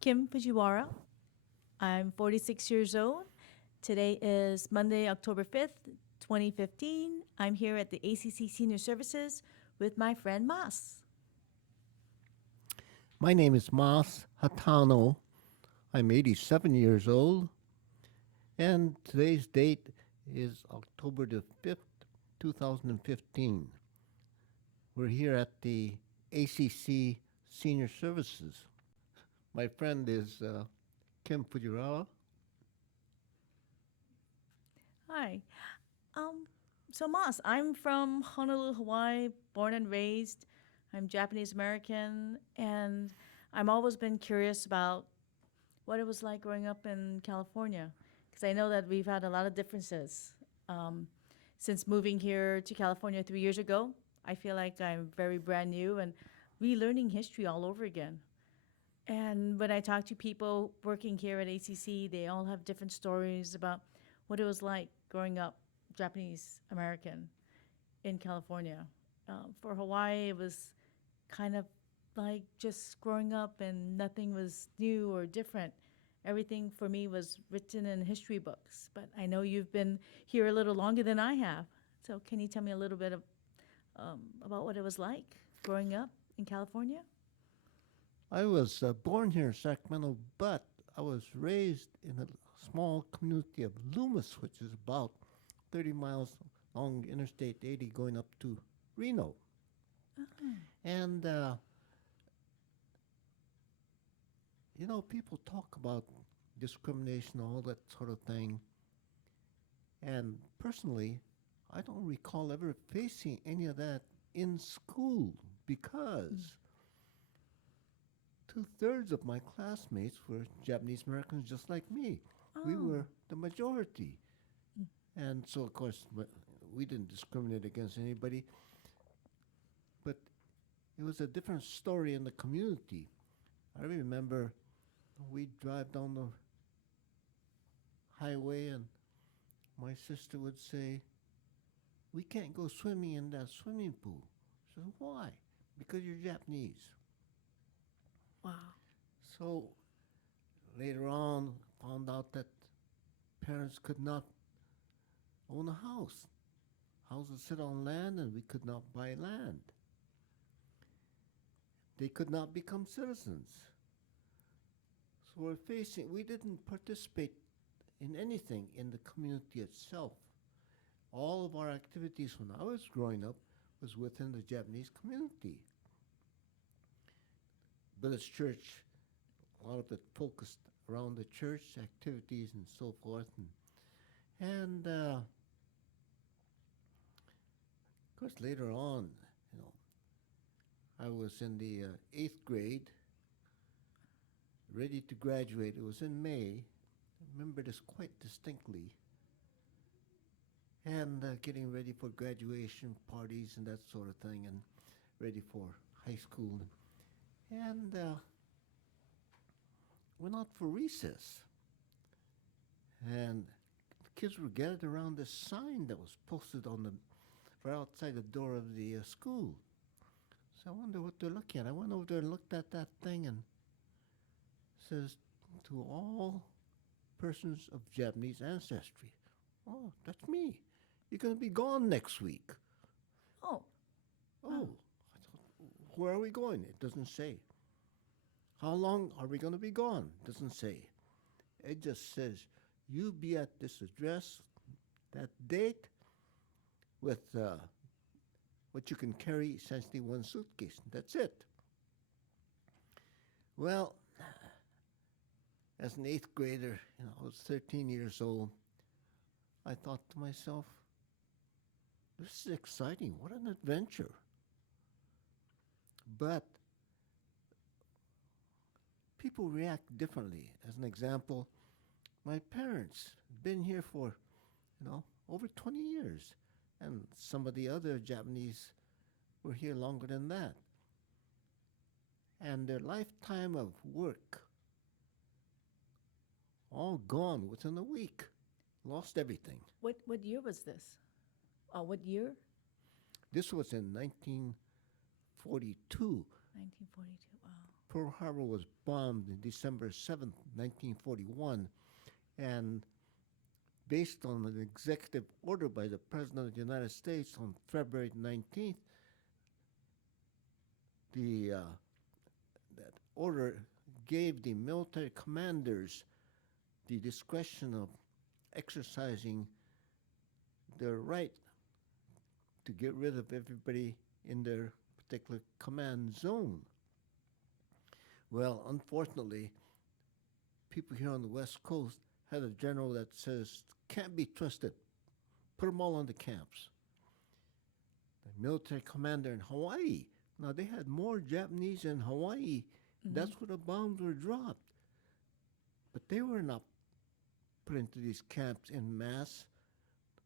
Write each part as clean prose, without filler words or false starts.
Kim Fujiwara. I'm 46 years old. Today is Monday, October 5th, 2015. I'm here at the ACC Senior Services with my friend Mas. My name is Hatano. I'm 87 years old, and today's date is October the 5th, 2015. We're here at the ACC Senior Services. My friend is Kim Fujiwara. Hi. Um, so Mas, I'm from Honolulu, Hawaii, born and raised. I'm Japanese American, and I've always been curious about what it was like growing up in California, because I know that we've had a lot of differences. Um, since moving here to California 3 years ago, I feel like I'm very brand new and relearning history all over again. And when I talk to people working here at ACC, they all have different stories about what it was like growing up Japanese American in California. For Hawaii, it was kind of like just growing up and nothing was new or different. Everything for me was written in history books. But I know you've been here a little longer than I have. So can you tell me a little bit about what it was like growing up in California? I was born here in Sacramento, but I was raised in a small community of Loomis, which is about 30 miles along Interstate 80 going up to Reno. And people talk about discrimination, all that sort of thing. And personally, I don't recall ever facing any of that in school because two-thirds of my classmates were Japanese Americans just like me. We Oh, were the majority. And so, of course, we didn't discriminate against anybody. But it was a different story in the community. I remember we'd drive down the highway and my sister would say, "We can't go swimming in that swimming pool." I said, "Why?" "Because you're Japanese." wow. So later on, found out that parents could not own a house. Houses sit on land and we could not buy land. They could not become citizens. So we didn't participate in anything in the community itself. All of our activities when I was growing up was within the Japanese community. Village church, a lot of it focused around the church activities and so forth. And of course, later on, you know, I was in the eighth grade, ready to graduate. It was in May. I remember this quite distinctly. And getting ready for graduation parties and that sort of thing, and ready for high school. And went out for recess. And the kids were gathered around this sign that was posted on the right outside the door of the school. So I wonder what they're looking at. I went over there and looked at that thing, and it says, "To all persons of Japanese ancestry." Oh, that's me. You're going to be gone next week. Oh, Oh, I thought, where are we going? It doesn't say. How long are we going to be gone? Doesn't say. It just says, you be at this address, that date, with what you can carry, essentially one suitcase. That's it. Well, as an eighth grader, I was 13 years old, I thought to myself, this is exciting. What an adventure. But people react differently. As an example, my parents been here for, over 20 years. And some of the other Japanese were here longer than that. And their lifetime of work all gone within a week. Lost everything. what year was this? What year? This was in 1942. 1942. Wow. Pearl Harbor was bombed on December 7th, 1941, and based on an executive order by the President of the United States on February 19th, the that order gave the military commanders the discretion of exercising their right to get rid of everybody in their particular command zone. Well, unfortunately, people here on the West Coast had a general that says can't be trusted. Put them all in the camps. The military commander in Hawaii. Now they had more Japanese in Hawaii. Mm-hmm. That's where the bombs were dropped. But they were not put into these camps in mass.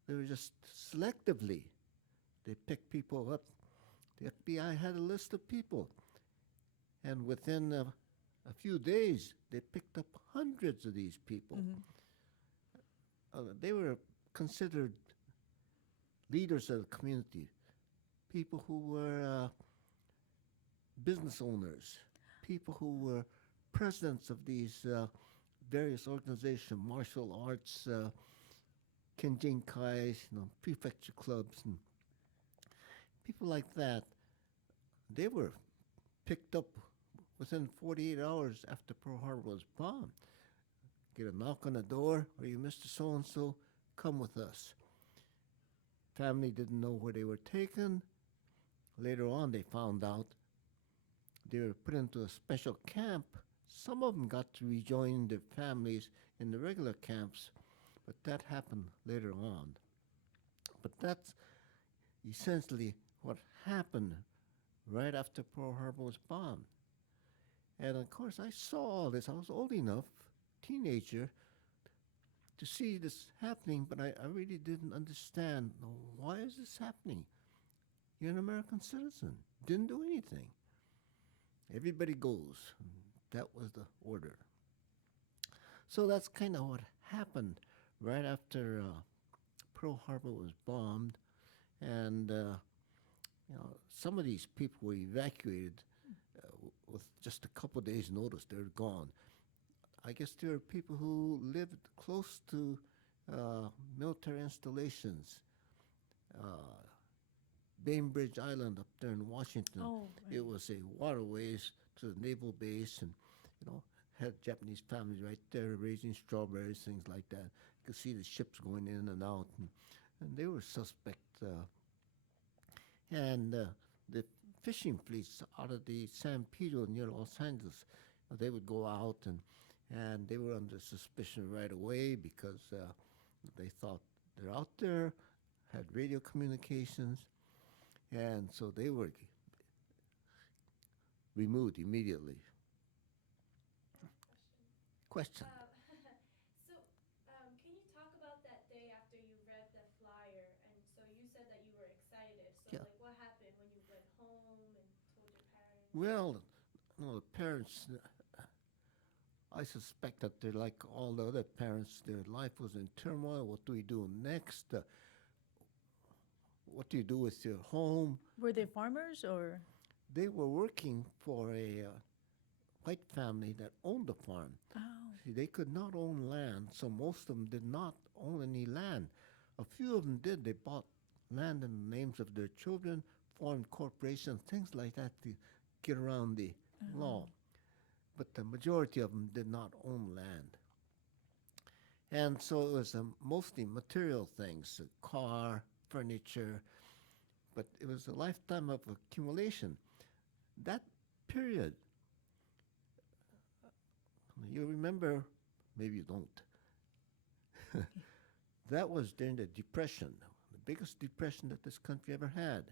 They were just selectively. They picked people up. The FBI had a list of people. And within a few days, they picked up hundreds of these people. Mm-hmm. They were considered leaders of the community, people who were business owners, people who were presidents of these various organizations, martial arts, kenjinkais, prefecture clubs, and people like that. They were picked up within 48 hours after Pearl Harbor was bombed. Get a knock on the door, are you Mr. So-and-so? Come with us. Family didn't know where they were taken. Later on, they found out they were put into a special camp. Some of them got to rejoin their families in the regular camps, but that happened later on. But that's essentially what happened right after Pearl Harbor was bombed. And of course, I saw all this. I was old enough, teenager, to see this happening, but I really didn't understand, why is this happening? You're an American citizen. Didn't do anything. Everybody goes. That was the order. So that's kind of what happened right after Pearl Harbor was bombed, and some of these people were evacuated with just a couple of days' notice. They're gone. I guess there are people who lived close to military installations. Bainbridge Island up there in Washington. Oh, right. It was a waterways to the naval base, and had Japanese families right there raising strawberries, things like that. You could see the ships going in and out, and they were suspect. The fishing fleets out of the San Pedro near Los Angeles, they would go out, and they were under suspicion right away because they thought they're out there, had radio communications, and so they were removed immediately. Question. Can you talk about that day after you read the flyer? And so you said that you were excited. So, Yeah. what happened when you went home and told your parents? Well, the parents, I suspect that they're like all the other parents. Their life was in turmoil. What do we do next? What do you do with your home? Were they farmers or? They were working for a white family that owned the farm. Oh. See, they could not own land, so most of them did not own any land. A few of them did. They bought land in the names of their children, formed corporations, things like that to get around the law. But the majority of them did not own land. And so it was mostly material things, a car, furniture, but it was a lifetime of accumulation. That period, you remember, maybe you don't, that was during the Depression, the biggest depression that this country ever had.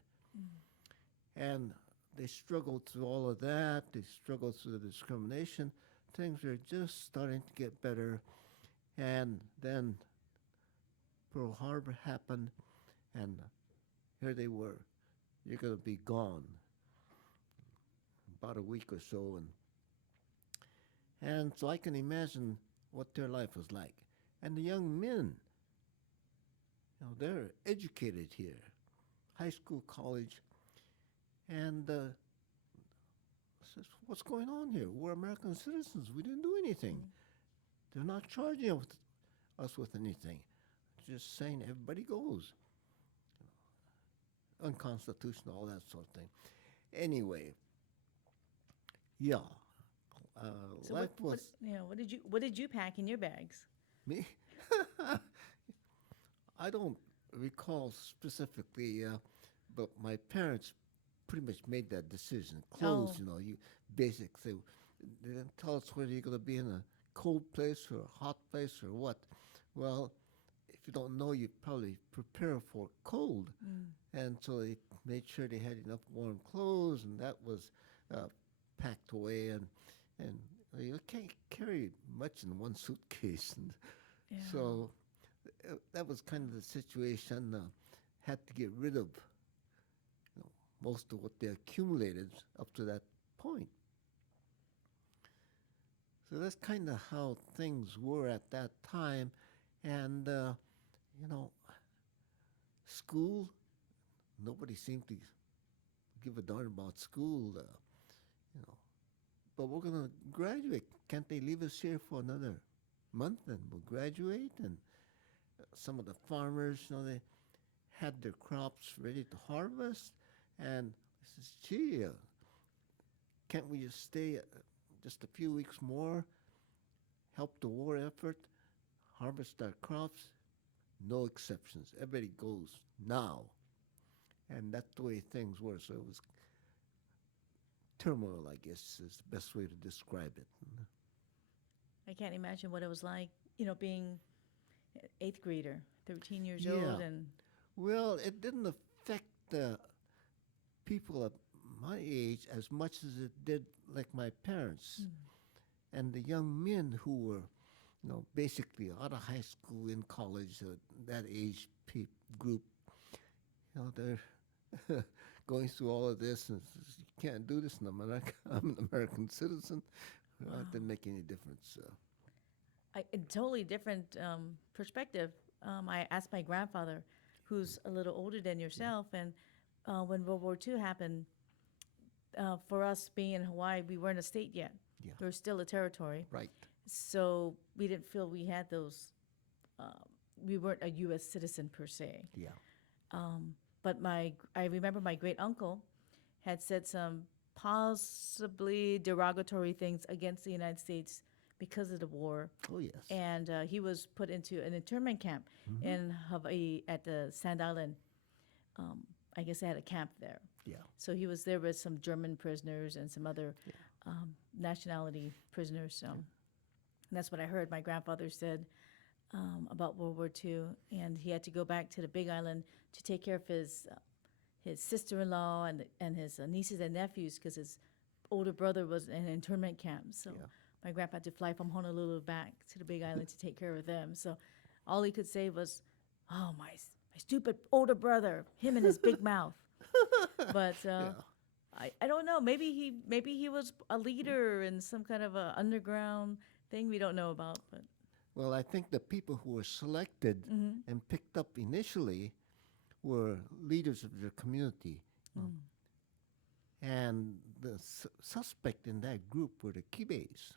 And they struggled through all of that. They struggled through the discrimination. Things were just starting to get better. And then Pearl Harbor happened, and here they were. You're going to be gone. About a week or so. And so I can imagine what their life was like. And the young men, they're educated here, high school, college, and says, what's going on here? We're American citizens. We didn't do anything. They're not charging us with anything. Just saying everybody goes. Unconstitutional, all that sort of thing. Anyway, yeah. So Life was what did you pack in your bags? me. I don't recall specifically, but my parents pretty much made that decision. Clothes, Oh. you basically they didn't tell us whether you're going to be in a cold place or a hot place or what. Well, if you don't know, you probably prepare for cold, and so they made sure they had enough warm clothes, and that was packed away, and you can't carry much in one suitcase, and Yeah. so that was kind of the situation. Had to get rid of most of what they accumulated up to that point. So that's kind of how things were at that time, and you know, school. Nobody seemed to give a darn about school, you know. But we're gonna graduate. Can't they leave us here for another month and we'll graduate? And some of the farmers, they had their crops ready to harvest, and I says, "Gee, can't we just stay just a few weeks more, help the war effort, harvest our crops?" No exceptions. Everybody goes now, and that's the way things were. So it was turmoil, I guess, is the best way to describe it. I can't imagine what it was like, being eighth grader, 13 years Yeah. old, and Well, it didn't affect people of my age as much as it did, like my parents and the young men who were, basically out of high school, in college, that age group. They're going through all of this, and says, you can't do this in America. I'm an American citizen. Well, it didn't make any difference. a totally different perspective. I asked my grandfather, who's a little older than yourself, and when World War II happened, for us being in Hawaii, we weren't a state yet. Yeah. We were still a territory. Right. So we didn't feel we had those, we weren't a U.S. citizen per se. Yeah. But I remember my great uncle had said some possibly derogatory things against the United States because of the war. Oh, yes. And he was put into an internment camp in Hawaii at the Sand Island. I guess they had a camp there. Yeah. So he was there with some German prisoners and some other nationality prisoners. And that's what I heard my grandfather said about World War II. And he had to go back to the Big Island to take care of his sister-in-law and his nieces and nephews because his older brother was in an internment camp. So Yeah. my grandpa had to fly from Honolulu back to the Big Island to take care of them. So all he could say was, "Oh, my stupid older brother, him and his big mouth." But I don't know. Maybe he was a leader in some kind of a underground thing we don't know about. But Well, I think the people who were selected and picked up initially were leaders of their community. And the suspect in that group were the Kibes.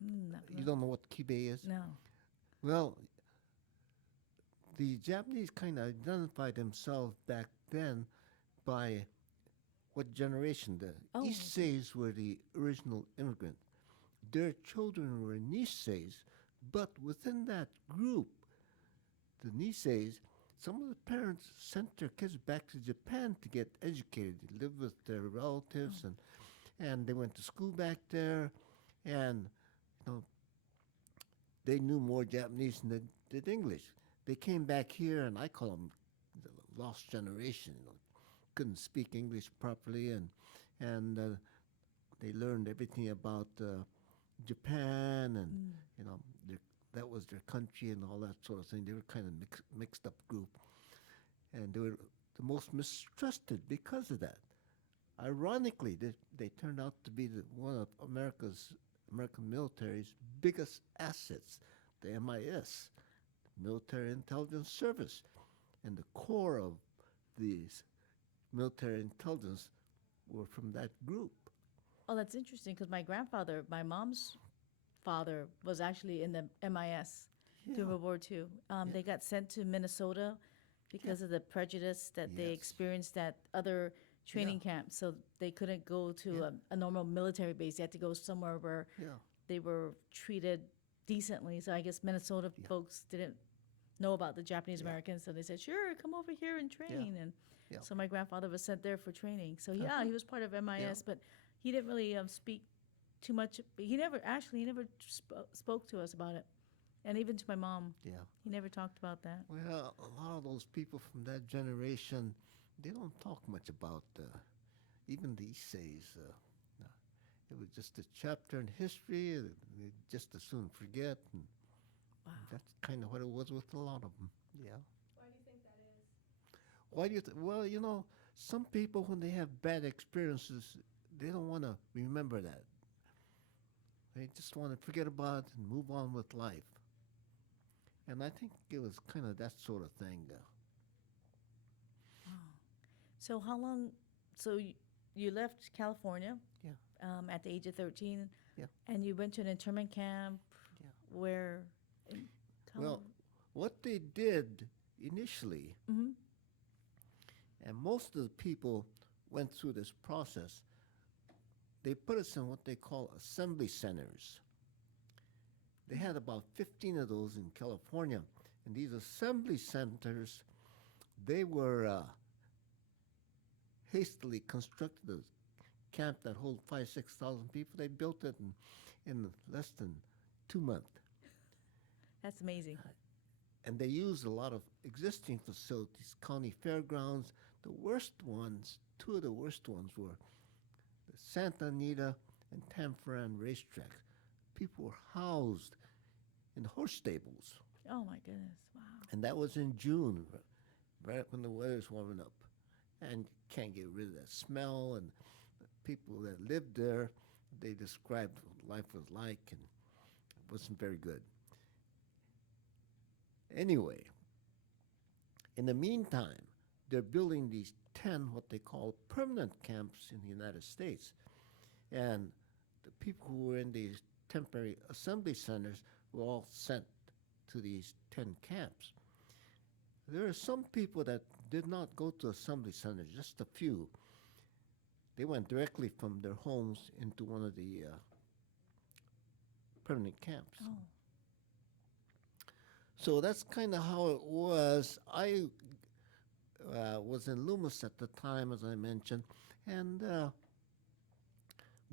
You don't know what Kibe is? no. Well, the Japanese kind of identified themselves back then by what generation. The Oh, Isseis were the original immigrant. Their children were Niseis, but within that group, the Niseis, some of the parents sent their kids back to Japan to get educated. They lived with their relatives, and they went to school back there, and they knew more Japanese than they did English. They came back here, and I call them the lost generation. Couldn't speak English properly, and they learned everything about Japan, and that was their country and all that sort of thing. They were kind of mixed up group, and they were the most mistrusted because of that. Ironically, they turned out to be one of American military's biggest assets, the MIS, Military Intelligence Service, and the core of these military intelligence were from that group. Oh, that's interesting because my grandfather, my mom's father, was actually in the MIS Yeah. during World War II. Yeah. They got sent to Minnesota because of the prejudice that they Yes. experienced at other training camps. So they couldn't go to Yeah. a normal military base. They had to go somewhere where Yeah. they were treated decently. So I guess Minnesota Yeah. folks didn't know about the Japanese Yeah. Americans, so they said, "Sure, come over here and train." And Yeah. so my grandfather was sent there for training. So yeah, Uh-huh. he was part of MIS, but he didn't really speak too much. He never spoke to us about it, and even to my mom, Yeah. he never talked about that. Well, a lot of those people from that generation, they don't talk much about even these days. No. It was just a chapter in history. They just as soon forget. And Wow. that's kind of what it was with a lot of them. Yeah. Why do you think that is? Why do you? Well, some people when they have bad experiences, they don't want to remember that. They just want to forget about it and move on with life. And I think it was kind of that sort of thing. Wow. So how long? So you left California, Yeah. at the age of 13, Yeah. and you went to an internment camp. Yeah. Where? Well, what they did initially, Mm-hmm. and most of the people went through this process, they put us in what they call assembly centers. They had about 15 of those in California. And these assembly centers, they were hastily constructed a camp that hold 6,000 people. They built it in less than 2 months. That's amazing. And they used a lot of existing facilities, county fairgrounds. The worst ones, two of the worst ones were the Santa Anita and Tanforan racetracks. People were housed in horse stables. Oh my goodness! Wow. And that was in June, right when the weather's warming up. And you can't get rid of that smell. And the people that lived there, they described what life was like, and it wasn't very good. Anyway, in the meantime, they're building these 10, what they call permanent camps in the United States. And the people who were in these temporary assembly centers were all sent to these 10 camps. There are some people that did not go to assembly centers, just a few. They went directly from their homes into one of the permanent camps. Oh. So that's kind of how it was. I was in Loomis at the time, as I mentioned, and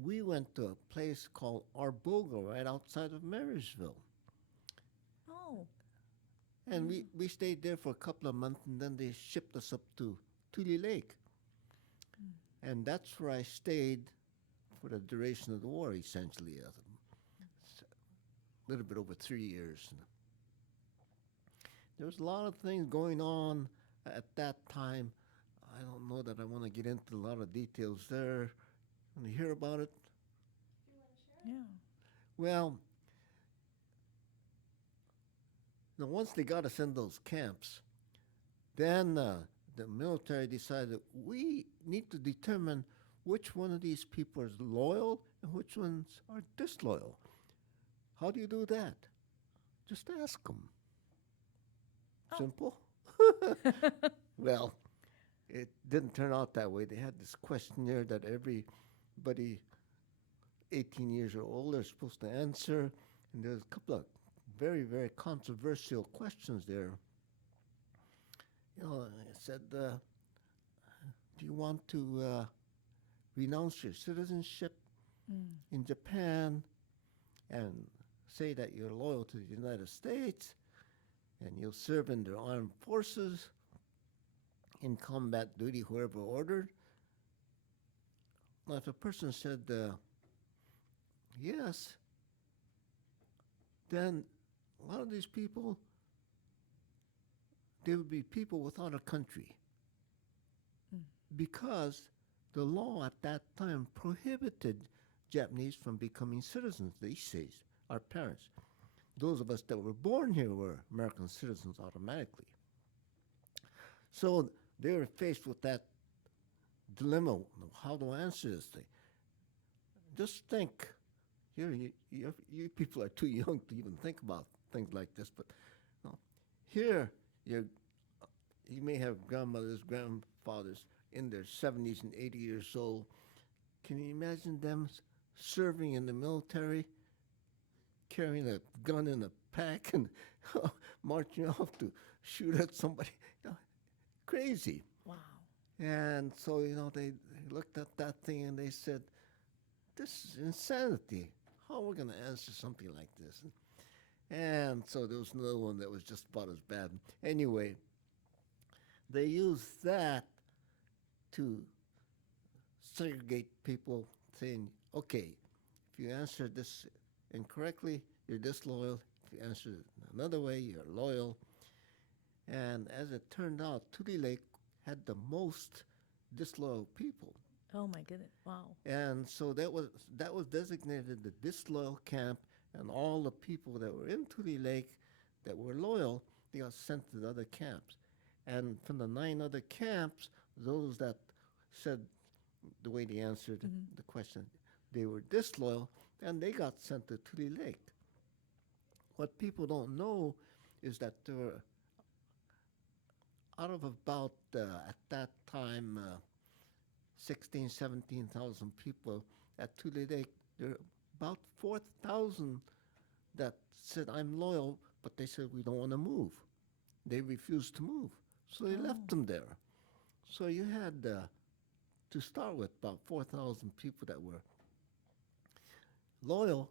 we went to a place called Arboga right outside of Marysville. Oh. And we stayed there for a couple of months, and then they shipped us up to Tule Lake. And that's where I stayed for the duration of the war, essentially. A little bit over 3 years. There was a lot of things going on at that time. I don't know that I want to get into a lot of details there. Want to hear about it? Do you want to share? Yeah. Well, once they got us in those camps, then the military decided we need to determine which one of these people is loyal and which ones are disloyal. How do you do that? Just ask them. Oh. Simple. Well, it didn't turn out that way. They had this questionnaire that everybody 18 years or older is supposed to answer, and there's a couple of very, very controversial questions there. It said, do you want to renounce your citizenship in Japan and say that you're loyal to the United States and you'll serve in their armed forces in combat duty wherever ordered? Now, if a person said yes, then a lot of these people, they would be people without a country. Because the law at that time prohibited Japanese from becoming citizens these days, our parents. Those of us that were born here were American citizens automatically. So they were faced with that dilemma. How do I answer this thing? Just think. You people are too young to even think about things like this, but you know, here you may have grandmothers, grandfathers in their 70s and 80 years old. Can you imagine them serving in the military, carrying a gun in a pack and marching off to shoot at somebody? You know, crazy. Wow. And so, they looked at that thing and they said, this is insanity. How are we going to answer something like this? And so there was another one that was just about as bad. Anyway, they used that to segregate people, saying, okay, if you answer this incorrectly, you're disloyal. If you answer it another way, you're loyal. And as it turned out, Tule Lake had the most disloyal people. Oh my goodness. Wow. And so that was designated the disloyal camp, and all the people that were in Tule Lake that were loyal, they got sent to the other camps. And from the 9 other camps, those that said the way they answered the question, they were disloyal, and they got sent to Tule Lake. What people don't know is that there were, out of about, at that time, 16, 17,000 people at Tule Lake, there were about 4,000 that said, I'm loyal, but they said, we don't want to move. They refused to move. So they left them there. So you had, to start with, about 4,000 people that were loyal,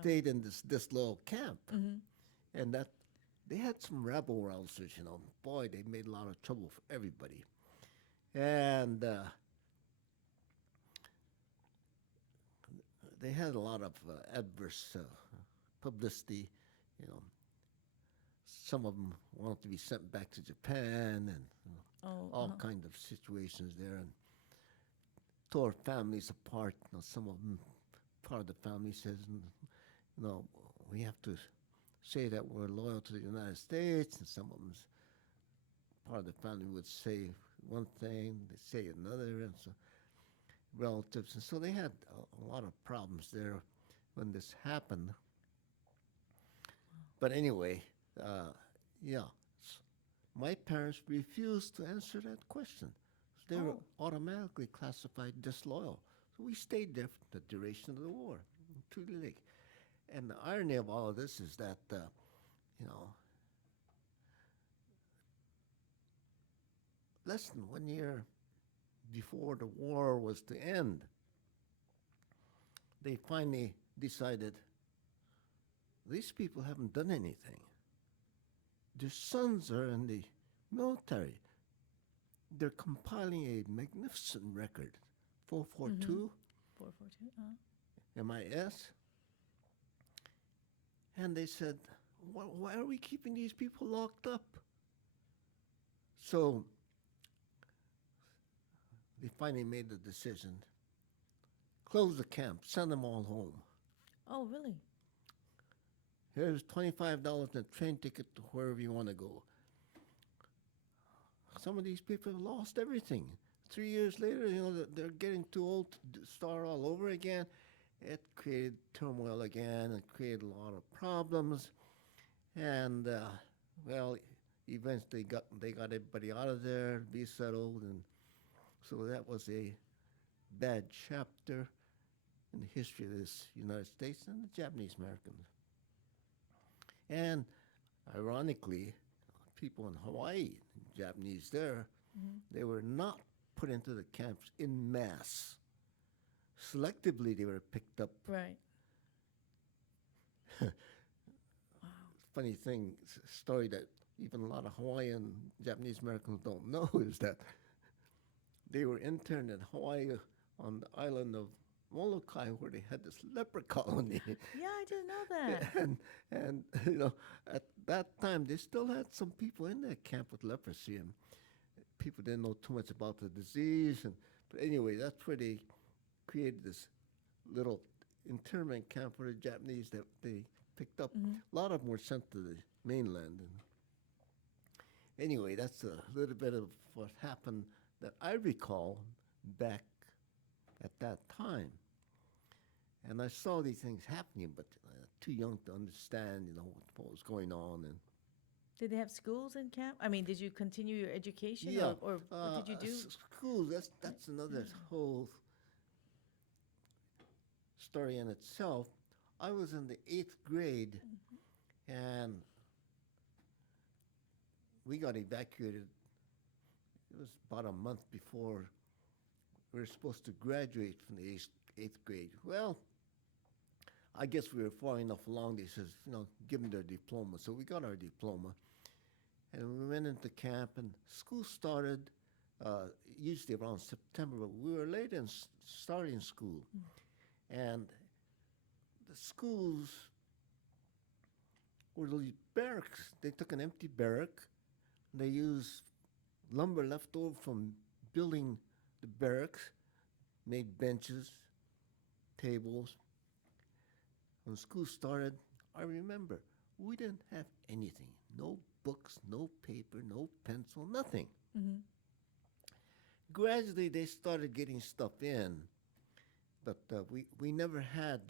stayed in this disloyal camp. And that they had some rebel rousers, Boy, they made a lot of trouble for everybody. And they had a lot of adverse publicity, Some of them wanted to be sent back to Japan, and all kinds of situations there, and tore families apart. Some of them, part of the family says, we have to say that we're loyal to the United States, and some of them, part of the family would say one thing, they say another, and so relatives, and so they had a lot of problems there when this happened. But anyway, my parents refused to answer that question. So they were automatically classified disloyal. So we stayed there for the duration of the war in Tule Lake. And the irony of all of this is that, less than 1 year before the war was to end, they finally decided these people haven't done anything. Their sons are in the military. They're compiling a magnificent record, 442 442. MIS. And they said, why are we keeping these people locked up? So they finally made the decision, close the camp, send them all home. Oh, really? Here's $25 and a train ticket to wherever you want to go. Some of these people have lost everything. 3 years later, they're getting too old to start all over again. It created turmoil again. It created a lot of problems. And, eventually they got everybody out of there, be settled. And so that was a bad chapter in the history of this United States and the Japanese Americans. And ironically, people in Hawaii, Japanese there, they were not put into the camps in mass. Selectively, they were picked up. Right. Funny thing, story that even a lot of Hawaiian Japanese Americans don't know is that they were interned in Hawaii on the island of Molokai, where they had this leper colony. Yeah, I didn't know that. and at that time they still had some people in that camp with leprosy, and people didn't know too much about the disease. But anyway, that's where they created this little internment camp for the Japanese that they picked up. A lot of them were sent to the mainland. And anyway, that's a little bit of what happened that I recall back at that time. And I saw these things happening, but too young to understand, what was going on. And Did they have schools in camp? I mean, did you continue your education, yeah, or what did you do? Schools. That's another whole story in itself. I was in the 8th grade, and we got evacuated. It was about a month before we were supposed to graduate from the 8th grade. Well, I guess we were far enough along. They says, give them their diploma. So we got our diploma, and we went into camp. And school started usually around September, but we were late in starting school. And the schools were these barracks. They took an empty barrack. They used lumber left over from building the barracks, made benches, tables. When school started, I remember we didn't have anything. No books, no paper, no pencil, nothing. Mm-hmm. Gradually, they started getting stuff in, but we never had,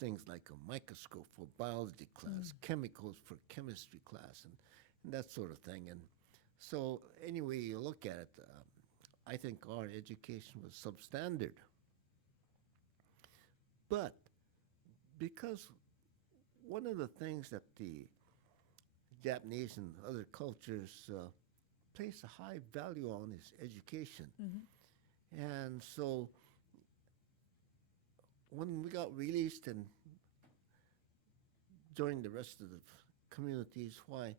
things like a microscope for biology class, chemicals for chemistry class, and that sort of thing. And so, anyway you look at it, I think our education was substandard. But because one of the things that the Japanese and other cultures place a high value on is education. Mm-hmm. And so when we got released and joined the rest of the communities, why,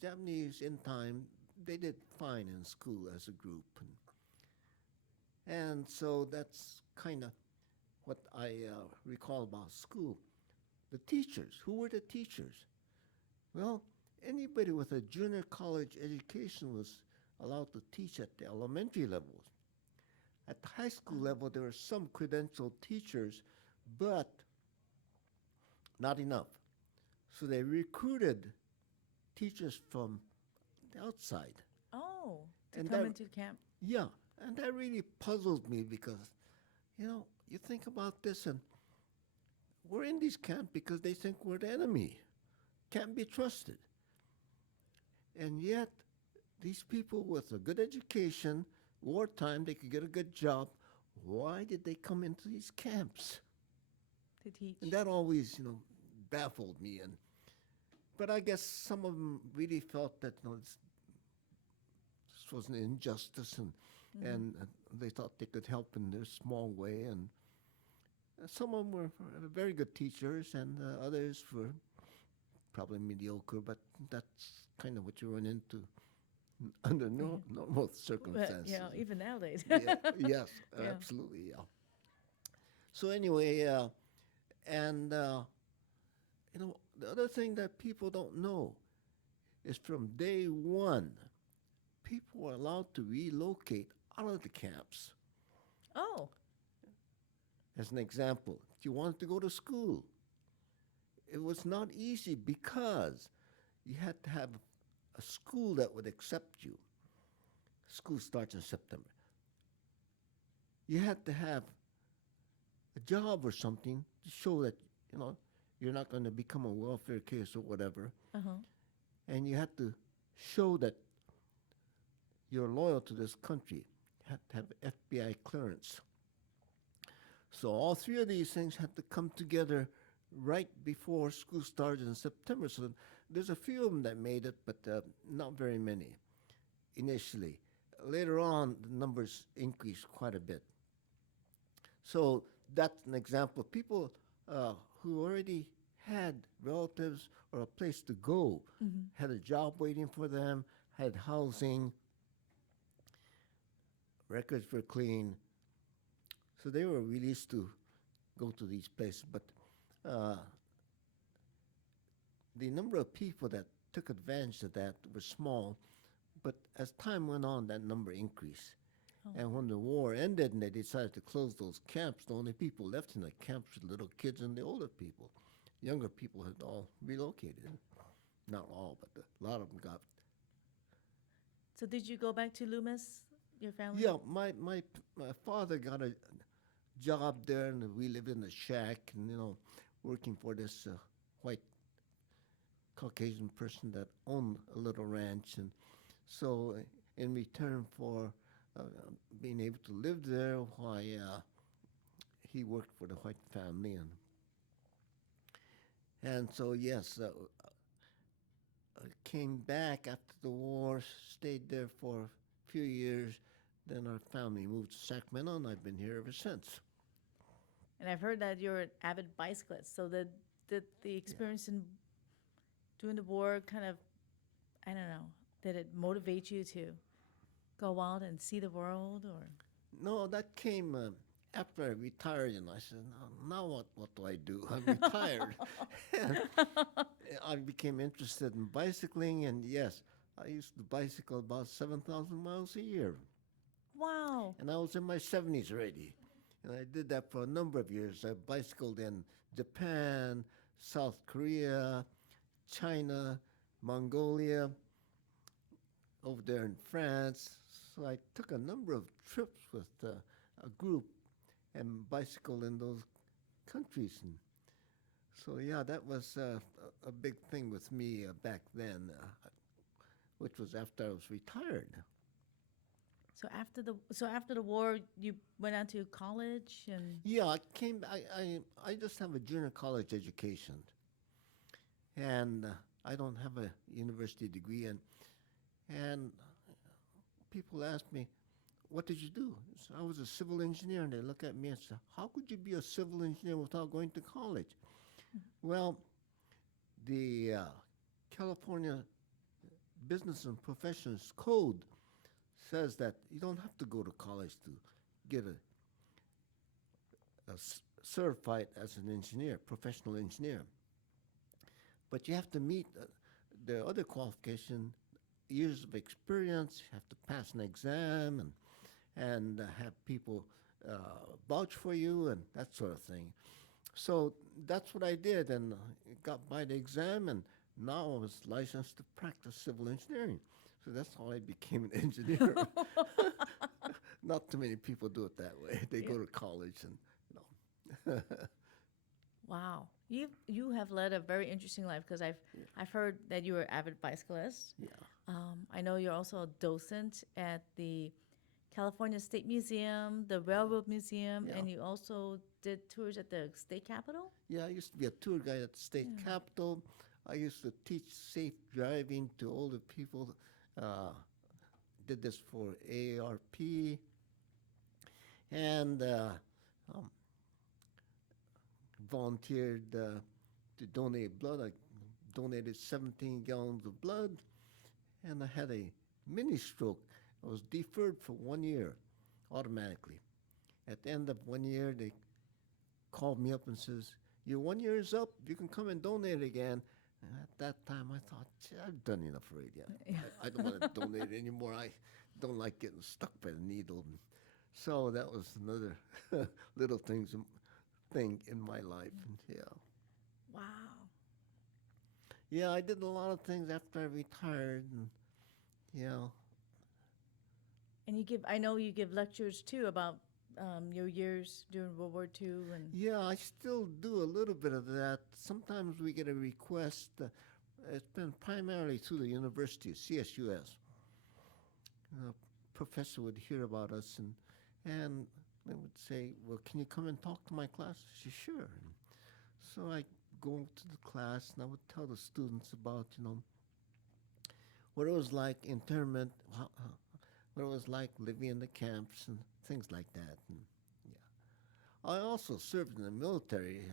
Japanese in time, they did fine in school as a group. And so that's kind of what I recall about school. The teachers, who were the teachers? Well, anybody with a junior college education was allowed to teach at the elementary levels. At the high school level, there were some credentialed teachers, but not enough. So they recruited teachers from the outside. Oh, to And come that- into camp. Yeah, and that really puzzled me because, you think about this, and we're in these camps because they think we're the enemy, can't be trusted. And yet, these people with a good education, wartime, they could get a good job. Why did they come into these camps? To teach. And that always, baffled me. But I guess some of them really felt that this was an injustice, and they thought they could help in their small way. And some of them were very good teachers, and others were probably mediocre. But that's kind of what you run into under normal circumstances. Yeah, even nowadays. Yeah, yes, Yeah. absolutely, yeah. So anyway, and the other thing that people don't know is from day one, people were allowed to relocate out of the camps. Oh, As an example, if you wanted to go to school, it was not easy because you had to have a school that would accept you. School starts in September. You had to have a job or something to show that, you're not going to become a welfare case or whatever. uh-huh. And you had to show that you're loyal to this country. You had to have FBI clearance. So all three of these things had to come together right before school started in September. So there's a few of them that made it, but not very many initially. Later on, the numbers increased quite a bit. So that's an example of people who already had relatives or a place to go, had a job waiting for them, had housing, records were clean. So they were released to go to these places. But the number of people that took advantage of that were small. But as time went on, that number increased. Oh. And when the war ended and they decided to close those camps, the only people left in the camps were little kids and the older people. Younger people had all relocated. Not all, but a lot of them got So did you go back to Loomis, your family? Yeah, my father got a job there, and we lived in a shack, and working for this white Caucasian person that owned a little ranch, and so in return for uh, being able to live there, why he worked for the white family, and so yes, I came back after the war, stayed there for a few years. Then our family moved to Sacramento, and I've been here ever since. And I've heard that you're an avid bicyclist. So did the experience in doing the war kind of, I don't know, did it motivate you to go out and see the world or? No, that came after I retired, and I said, now what do I do? I'm retired. And I became interested in bicycling, and yes, I used to bicycle about 7,000 miles a year. Wow. And I was in my 70s already. And I did that for a number of years. I bicycled in Japan, South Korea, China, Mongolia, over there in France. So I took a number of trips with a group and bicycled in those countries. And so, yeah, that was a big thing with me back then, which was after I was retired. So after the war, you went out to college and Yeah, I came. I just have a junior college education, and I don't have a university degree. And people ask me, "What did you do?" So I was a civil engineer, and they look at me and say, "How could you be a civil engineer without going to college?" Well, the California Business and Professions Code says that you don't have to go to college to get certified as an engineer, professional engineer. But you have to meet the other qualification, years of experience. You have to pass an exam and have people vouch for you and that sort of thing. So that's what I did, and got by the exam, and now I was licensed to practice civil engineering. So that's how I became an engineer. Not too many people do it that way. They go to college and wow. You have led a very interesting life because I've heard that you were an avid bicyclist. yeah. I know you're also a docent at the California State Museum, the Railroad Museum, Yeah. and you also did tours at the state capitol. Yeah, I used to be a tour guide at the state capitol. I used to teach safe driving to older people. Did this for AARP. And um, volunteered to donate blood. I donated 17 gallons of blood, and I had a mini stroke. I was deferred for 1 year automatically. At the end of 1 year, they called me up and says, "Your 1 year is up. You can come and donate again." And at that time, I thought, I've done enough already. I don't want to donate anymore. I don't like getting stuck by the needle. So that was another little thing in my life. And Wow. yeah, I did a lot of things after I retired, and yeah, And I know you give lectures too about your years during World War II and yeah, I still do a little bit of that. Sometimes we get a request. It's been primarily through the university, CSUS. A professor would hear about us, and they would say, "Well, can you come and talk to my class?" I said, "Sure." And so I go to the class, and I would tell the students about, what it was like internment, what it was like living in the camps, and things like that. And yeah, I also served in the military,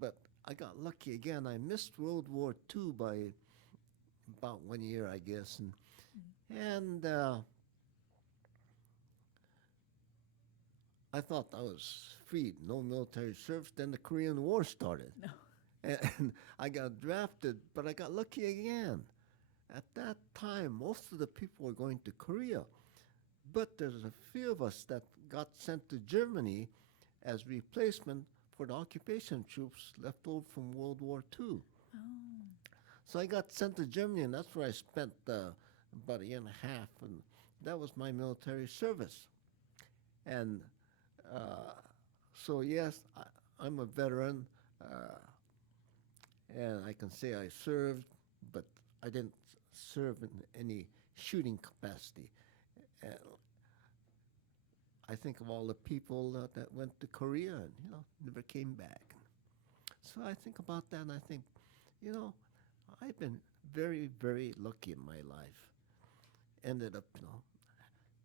but I got lucky again. I missed World War II by about 1 year, I guess, and I thought I was freed, no military service. Then the Korean War started. no. And I got drafted, but I got lucky again. At that time, most of the people were going to Korea, but there's a few of us that got sent to Germany as replacement for the occupation troops left over from World War II. Oh. So I got sent to Germany, and that's where I spent about a year and a half, and that was my military service. And so, yes, I'm a veteran, and I can say I served, but I didn't serve in any shooting capacity. And I think of all the people that went to Korea and never came back. So I think about that, and I think, you know, I've been very, very lucky in my life. Ended up,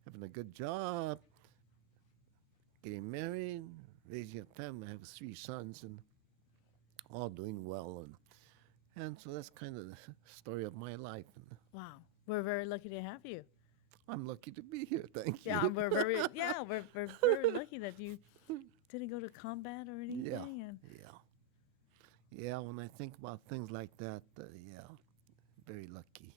having a good job, getting married, raising a family. I have three sons, and all doing well, and so that's kind of the story of my life. And Wow. We're very lucky to have you. I'm lucky to be here. Thank you. Yeah, we're very lucky that you didn't go to combat or anything. Yeah, And yeah, yeah. When I think about things like that, yeah, very lucky.